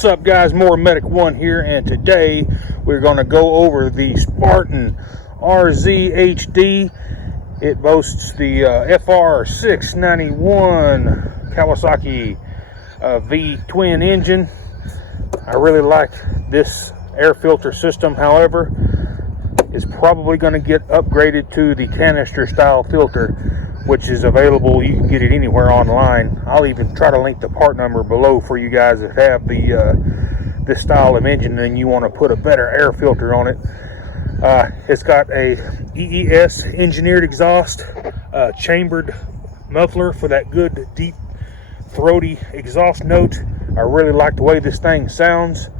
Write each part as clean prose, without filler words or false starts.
What's up, guys? More Medic One here, and today we're going to go over the Spartan RZ HD. It boasts the FR691 Kawasaki V twin engine. I really like this air filter system. However, it's probably going to get upgraded to the canister style filter, which is available. You can get it anywhere online. I'll even try to link the part number below for you guys that have the this style of engine and you want to put a better air filter on it. It's got a EES engineered exhaust, chambered muffler for that good deep throaty exhaust note. I really like the way this thing sounds.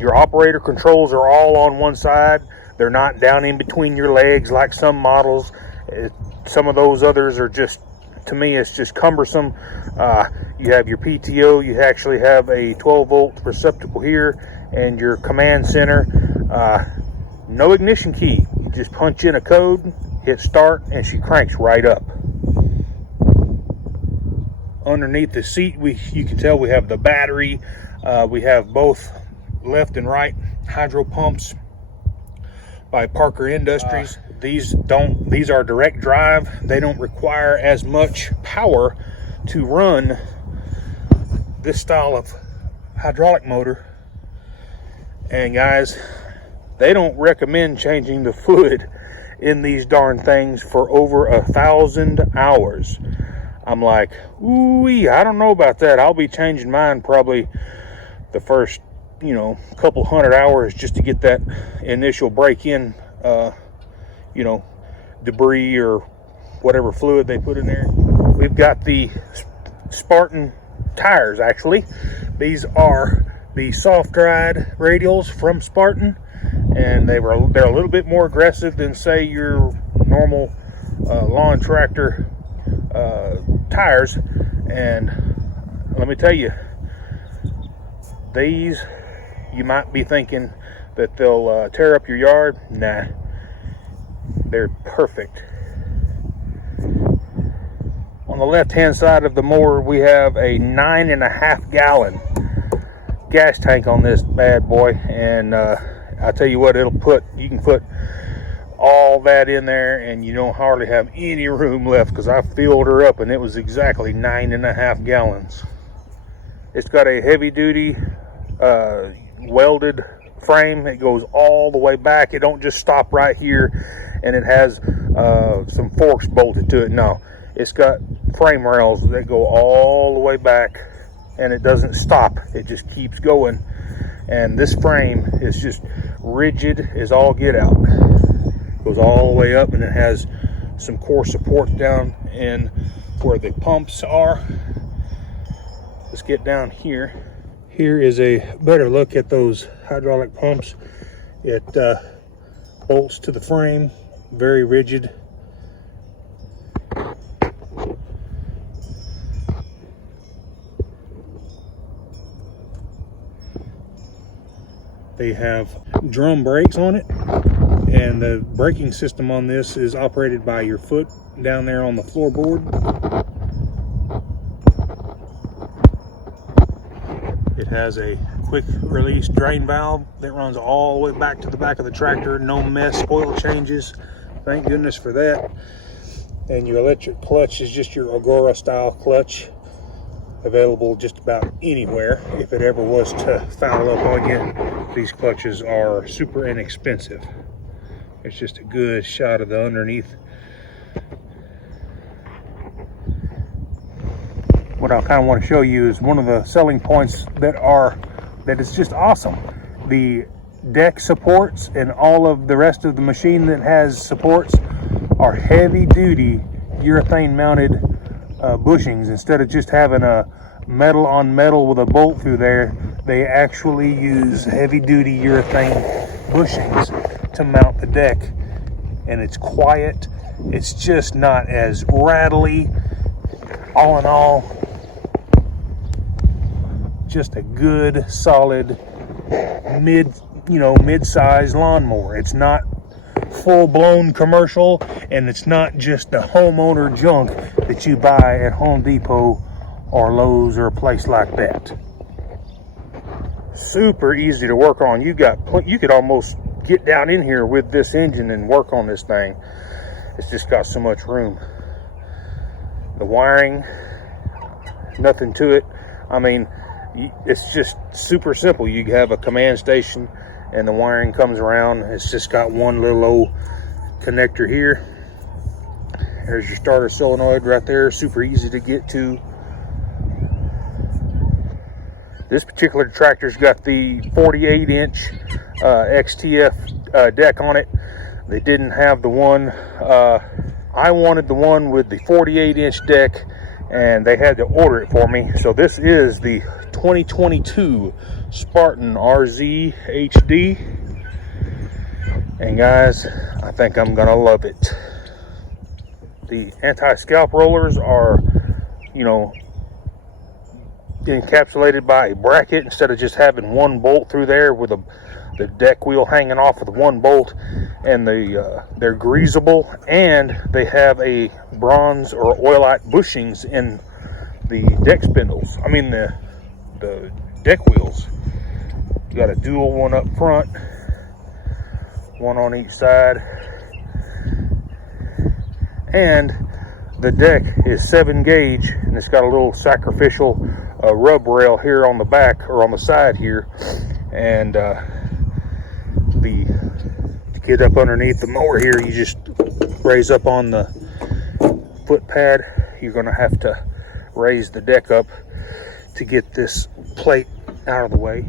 Your operator controls are all on one side. They're not down in between your legs like some models. Some of those others are just, to me, it's just cumbersome. You have your PTO. You actually have a 12-volt receptacle here and your command center. No ignition key. You just punch in a code, hit start, and she cranks right up. Underneath the seat, you can tell we have the battery. We have both left and right hydro pumps by Parker Industries. These are direct drive. They don't require as much power to run this style of hydraulic motor. And guys, they don't recommend changing the fluid in these darn things for over 1,000 hours. I'm like, ooh, I don't know about that. I'll be changing mine probably the first, couple hundred hours just to get that initial break-in, debris or whatever fluid they put in there. We've got the Spartan Tires, actually. These are the soft-dried radials from Spartan, and they're a little bit more aggressive than, say, your normal lawn tractor tires. And let me tell you, these, you might be thinking that they'll tear up your yard. Nah, they're perfect. On the left hand side of the mower, we have a 9.5 gallon gas tank on this bad boy, and I tell you what, you can put all that in there and you don't hardly have any room left, because I filled her up and it was exactly 9.5 gallons. It's got a heavy duty welded frame. It goes all the way back. It don't just stop right here and it has some forks bolted to it. No, it's got frame rails that go all the way back, and it doesn't stop. It just keeps going. And this frame is just rigid as all get out. Goes all the way up, and it has some core support down in where the pumps are. Let's get down here. Here is a better look at those hydraulic pumps. It bolts to the frame, very rigid. They have drum brakes on it, and the braking system on this is operated by your foot down there on the floorboard. It has a quick release drain valve that runs all the way back to the back of the tractor. No mess oil changes, thank goodness for that. And your electric clutch is just your Agora style clutch, available just about anywhere if it ever was to foul up on you. These clutches are super inexpensive. It's just a good shot of the underneath. What I kind of want to show you is one of the selling points that is just awesome. The deck supports and all of the rest of the machine that has supports are heavy duty urethane mounted bushings. Instead of just having a metal on metal with a bolt through there, they actually use heavy duty urethane bushings to mount the deck. And it's quiet. It's just not as rattly. All in all, just a good solid mid-size lawnmower. It's not full-blown commercial, and it's not just the homeowner junk that you buy at Home Depot or Lowe's or a place like that. super easy to work on. You could almost get down in here with this engine and work on this thing. It's just got so much room. The wiring, nothing to it. I mean, it's just super simple. You have a command station and the wiring comes around. It's just got one little old connector here. There's your starter solenoid right there, super easy to get to. This particular tractor's got the 48-inch XTF deck on it. They didn't have the one, I wanted the one with the 48-inch deck, and they had to order it for me. So this is the 2022 Spartan RZ HD. And guys, I think I'm gonna love it. The anti-scalp rollers are, you know, encapsulated by a bracket instead of just having one bolt through there with the deck wheel hanging off with one bolt. And they're greasable, and they have a bronze or oilite bushings in the deck spindles. I mean the deck wheels. You got a dual one up front, one on each side, and the deck is 7 gauge, and it's got a little sacrificial rub rail here on the back or on the side here, and to get up underneath the mower here, you just raise up on the foot pad. You're going to have to raise the deck up to get this plate out of the way.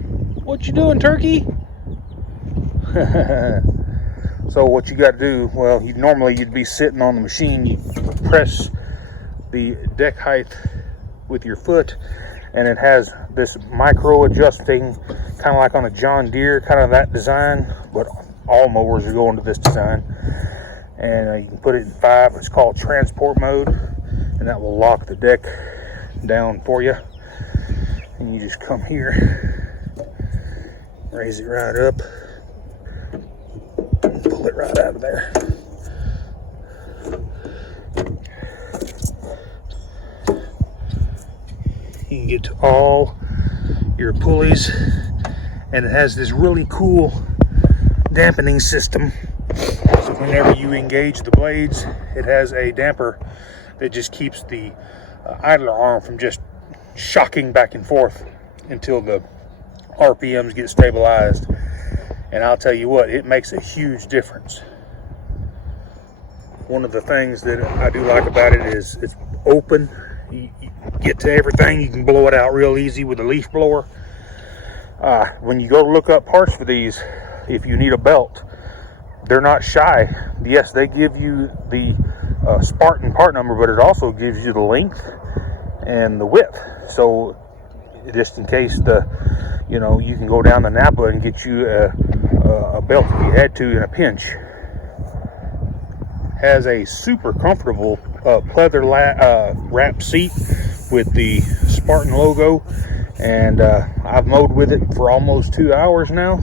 What you doing, turkey? So what you got to do, well, you'd be sitting on the machine. You press the deck height with your foot, and it has this micro adjusting, kind of like on a John Deere, kind of that design, but all mowers are going to this design. And you can put it in 5. It's called transport mode, and that will lock the deck down for you. And you just come here, raise it right up, and pull it right out of there. You can get to all your pulleys, and it has this really cool dampening system. So whenever you engage the blades, it has a damper that just keeps the idler arm from just shocking back and forth until the RPMs get stabilized. And I'll tell you what, it makes a huge difference. One of the things that I do like about it is it's open. You get to everything. You can blow it out real easy with a leaf blower. When you go to look up parts for these, if you need a belt, they're not shy. Yes, they give you the Spartan part number, but it also gives you the length and the width. So just in case you can go down to Napa and get you a belt if you had to in a pinch. Has a super comfortable pleather wrap seat with the Spartan logo, and I've mowed with it for almost 2 hours now.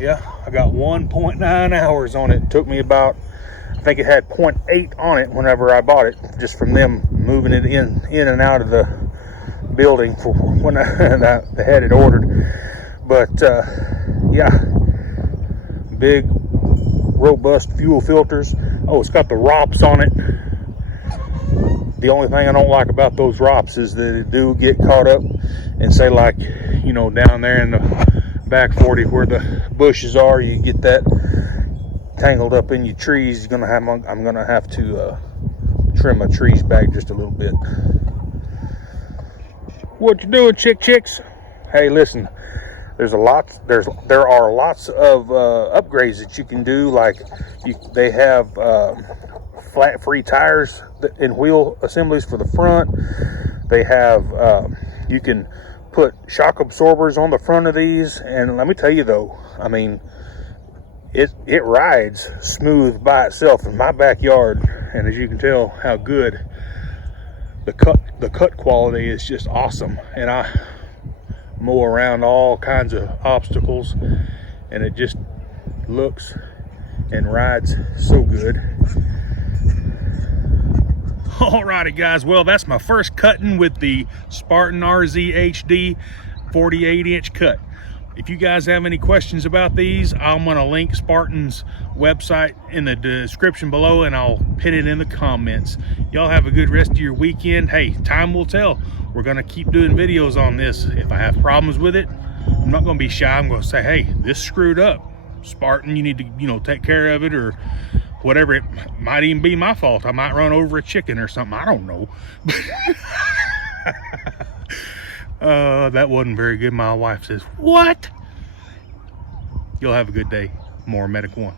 Yeah, I got 1.9 hours on it. It took me about, I think it had 0.8 on it whenever I bought it, just from them moving it in and out of the building for when I had it ordered. But yeah, big robust fuel filters. Oh, it's got the ROPS on it. The only thing I don't like about those ROPS is that they do get caught up and say, like, down there in the back 40 where the bushes are, you get that tangled up in your trees. I'm gonna have to trim my trees back just a little bit. What you doing, chicks? Hey, listen, there are lots of upgrades that you can do. Like they have flat free tires and wheel assemblies for the front. They have you can put shock absorbers on the front of these, and let me tell you though, I mean, it rides smooth by itself in my backyard, and as you can tell how good the cut quality is, just awesome. And I mow around all kinds of obstacles, and it just looks and rides so good. Alrighty guys, well, that's my first cutting with the Spartan RZ HD. 48-inch cut. If you guys have any questions about these, I'm going to link Spartan's website in the description below, and I'll pin it in the comments. Y'all have a good rest of your weekend. Hey, time will tell. We're going to keep doing videos on this. If I have problems with it, I'm not going to be shy. I'm going to say, hey, this screwed up. Spartan, you need to, take care of it, or whatever. It might even be my fault. I might run over a chicken or something. I don't know. That wasn't very good. My wife says, what? You'll have a good day. More Medic One.